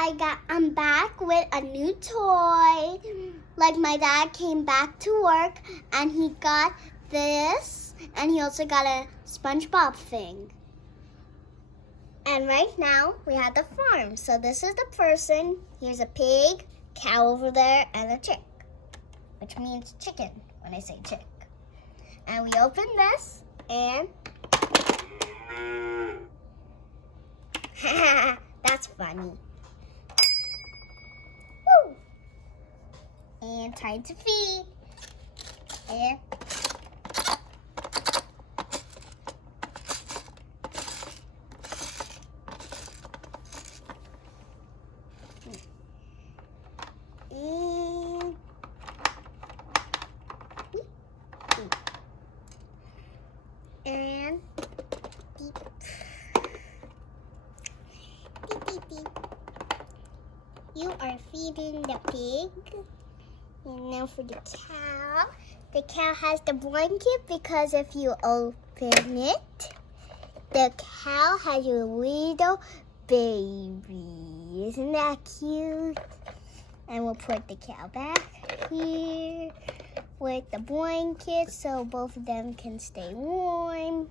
I'm back with a new toy. Like my dad came back to work and he got this and he also got a SpongeBob thing. And right now we have the farm. So this is the person. Here's a pig, cow over there, and a chick, which means chicken when I say chick. And we open this and that's funny. Woo! And time to feed. And and beep. Beep, beep, beep. You are feeding the pig. And now for the cow has the blanket because if you open it, the cow has a little baby. Isn't that cute? And we'll put the cow back here with the blanket so both of them can stay warm.